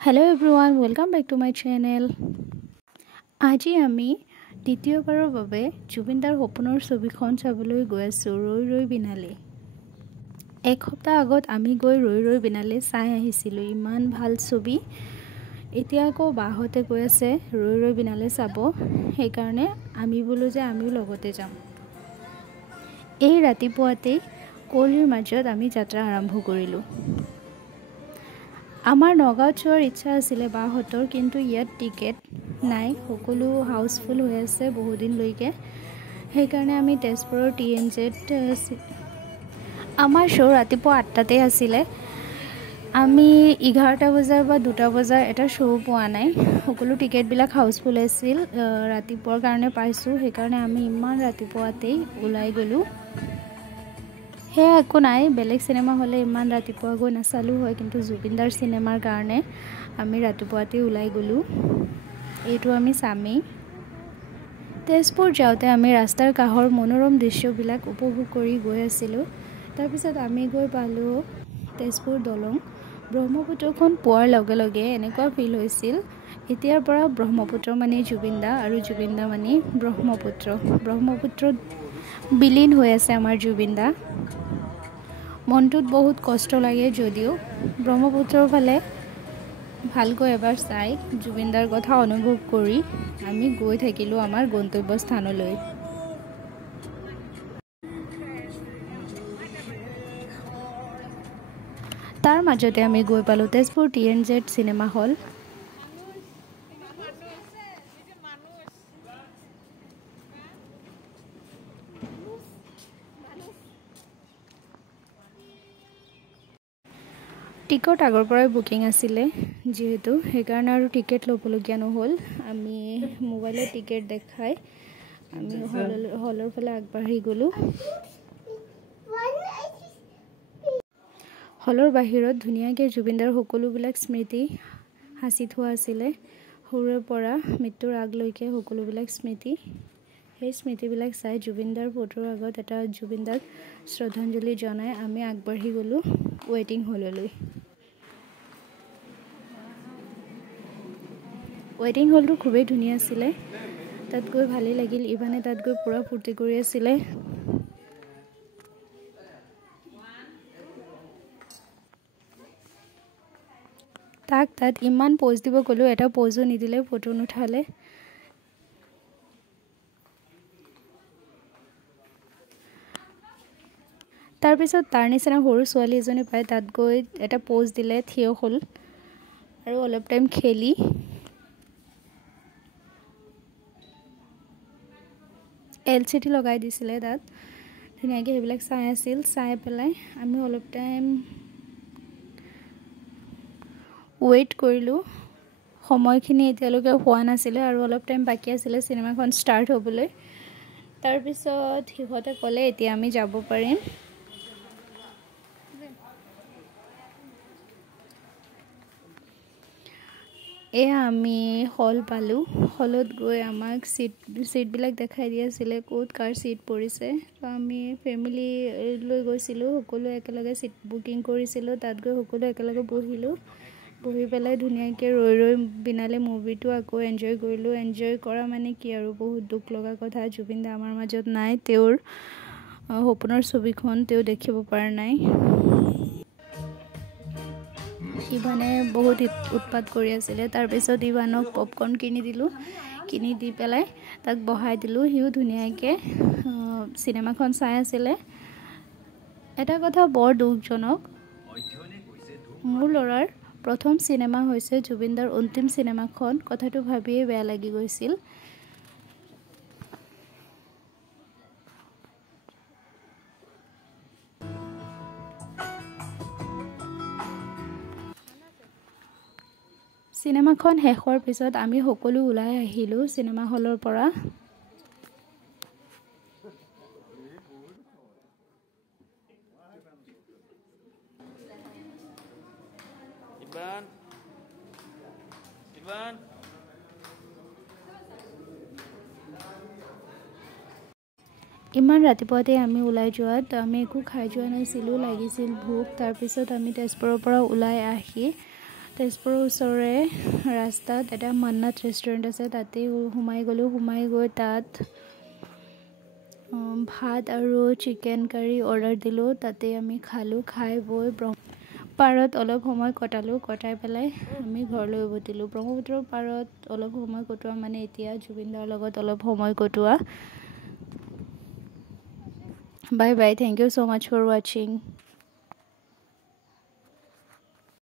Hello everyone, welcome back to my channel. আজি আমি দ্বিতীয়বাৰৰ বাবে জুবিনদাৰ সপোনৰ ছবিখন চাবলৈ গৈ আছোঁ ৰৈ ৰৈ বিনালে। এক সপ্তাহ আগত আমি গৈ ৰৈ ৰৈ বিনালে চাই আহিছিলোঁ, ইমান ভাল ছবি। এতিয়া আকৌ বাহতে গৈ আছে ৰৈ ৰৈ বিনালে চাব, সেইকাৰণে আমি বোলো যে আমিও লগতে যাম। এই ৰাতিপুৱাতেই কুঁৱলীৰ মাজত আমি যাত্ৰা আৰম্ভ কৰিলোঁ। আমাৰ নগাঁৱত যোৱাৰ ইচ্ছা আছিলে বাহঁতৰ, কিন্তু ইয়াত টিকেট নাই, সকলো হাউচফুল হৈ আছে বহুদিনলৈকে। সেইকাৰণে আমি তেজপুৰৰ TNZ আমাৰ শ্ব' ৰাতিপুৱা 8টাতে আছিলে। আমি 11টা বজাৰ বা 2টা বজাৰ এটা শ্ব' পোৱা নাই, সকলো টিকেটবিলাক হাউচফুল আছিল। ৰাতিপুৱাৰ কাৰণে পাইছোঁ, সেইকাৰণে আমি ইমান ৰাতিপুৱাতেই ওলাই গ'লোঁ। সেয়া একো নাই, বেলেগ চিনেমা হ'লে ইমান ৰাতিপুৱা গৈ নাচালোঁ হয়, কিন্তু জুবিনদাৰ চিনেমাৰ কাৰণে আমি ৰাতিপুৱাতেই ওলাই গ'লোঁ। এইটো আমি চামেই। তেজপুৰ যাওঁতে আমি ৰাস্তাৰ কাষৰ মনোৰম দৃশ্যবিলাক উপভোগ কৰি গৈ আছিলোঁ। তাৰপিছত আমি গৈ পালোঁ তেজপুৰ দলং। ব্ৰহ্মপুত্ৰখন পোৱাৰ লগে লগে এনেকুৱা ফিল হৈছিল, এতিয়াৰ পৰা ব্ৰহ্মপুত্ৰ মানে জুবিনদা আৰু জুবিনদা মানে ব্ৰহ্মপুত্ৰত বিলীন হৈ আছে আমাৰ জুবিনদা। মনটোত বহুত কষ্ট লাগে যদিও ব্ৰহ্মপুত্ৰৰ ফালে ভালকৈ এবাৰ চাই জুবিনদাৰ কথা অনুভৱ কৰি আমি গৈ থাকিলোঁ আমাৰ গন্তব্য স্থানলৈ। তাৰ মাজতে আমি গৈ পালোঁ Tezpur TNZ cinema hall. Ticket আগৰ পৰাই বুকিং আছিলে যিহেতু, সেইকাৰণে আৰু টিকেট ল'বলগীয়া নহ'ল। আমি মোবাইলত টিকেট দেখাই আমি হলৰ ফালে আগবাঢ়ি গ'লোঁ। হলৰ বাহিৰত ধুনীয়াকৈ জুবিনদাৰ সকলোবিলাক স্মৃতি সাঁচি থোৱা আছিলে, সৰুৰে পৰা মৃত্যুৰ আগলৈকে সকলোবিলাক স্মৃতি। সেই স্মৃতিবিলাক চাই জুবিনদাৰ ফটোৰ আগত এটা জুবিনদাক শ্ৰদ্ধাঞ্জলি জনাই আমি আগবাঢ়ি গ'লোঁ ৱেইটিং হললৈ। ৱেইটিং হলটো খুবেই ধুনীয়া আছিলে, তাত গৈ ভালেই লাগিল। ইভানে তাত গৈ পূৰা ফূৰ্তি কৰি আছিলে। তাত ইমান প'জ দিব গ'লোঁ, এটা প'জো নিদিলে, ফটো নুঠালে। তাৰপিছত তাৰ নিচিনা সৰু ছোৱালী এজনী পাই তাত গৈ এটা প'জ দিলে, থিয় হ'ল আৰু অলপ টাইম খেলি LCD লগাই দিছিলে তাত, ধুনীয়াকৈ সেইবিলাক চাই আছিল। চাই পেলাই আমি অলপ টাইম ৱেইট কৰিলোঁ। সময়খিনি এতিয়ালৈকে হোৱা নাছিলে আৰু অলপ টাইম বাকী আছিলে চিনেমাখন ষ্টাৰ্ট হ'বলৈ। তাৰপিছত সিহঁতে ক'লে এতিয়া আমি যাব পাৰিম। এয়া আমি হল পালোঁ। হলত গৈ আমাক চিটবিলাক দেখাই দি আছিলে, ক'ত কাৰ চিট পৰিছে। তো আমি ফেমিলি লৈ গৈছিলোঁ, সকলোৱে একেলগে চিট বুকিং কৰিছিলোঁ। তাত গৈ সকলো একেলগে বহিলোঁ, বহি পেলাই ধুনীয়াকৈ ৰৈ ৰৈ বিনালে মুভিটো আকৌ এনজয় কৰিলোঁ। এনজয় কৰা মানে কি আৰু, বহুত দুখ লগা কথা, জুবিনদা আমাৰ মাজত নাই, তেওঁৰ সপোনৰ ছবিখন তেওঁ দেখিব পৰা নাই। ইভানে বহুত উৎপাত কৰি আছিলে। তাৰপিছত ইভানক পপকৰ্ণ কিনি দিলোঁ, কিনি দি পেলাই তাক বহাই দিলোঁ। সিও ধুনীয়াকৈ চিনেমাখন চাই আছিলে। এটা কথা বৰ দুখজনক, মোৰ ল'ৰাৰ প্ৰথম চিনেমা হৈছে জুবিনদাৰ অন্তিম চিনেমাখন, কথাটো ভাবিয়ে বেয়া লাগি গৈছিল। চিনেমাখন শেষ হোৱাৰ পিছত আমি সকলো ওলাই আহিলোঁ চিনেমা হলৰ পৰা। ইমান ৰাতিপুৱাতে আমি ওলাই যোৱাত আমি একো খাই যোৱা নাছিলোঁ, লাগিছিল ভোক। তাৰপিছত আমি তেজপুৰৰ পৰা ওলাই আহি তেজপুৰৰ ওচৰৰে ৰাস্তাত এটা মান্নাত ৰেষ্টুৰেণ্ট আছে, তাতেই সোমাই গ'লোঁ। সোমাই গৈ তাত ভাত আৰু চিকেন কাৰী অৰ্ডাৰ দিলোঁ। তাতে আমি খালোঁ। খাই বৈ পাৰত অলপ সময় কটালোঁ। কটাই পেলাই আমি ঘৰলৈ উভতিলোঁ। ব্ৰহ্মপুত্ৰৰ পাৰত অলপ সময় কটোৱা মানে এতিয়া জুবিনদাৰ লগত অলপ সময় কটোৱা। Bye bye, thank you so' much for ৱাচিং।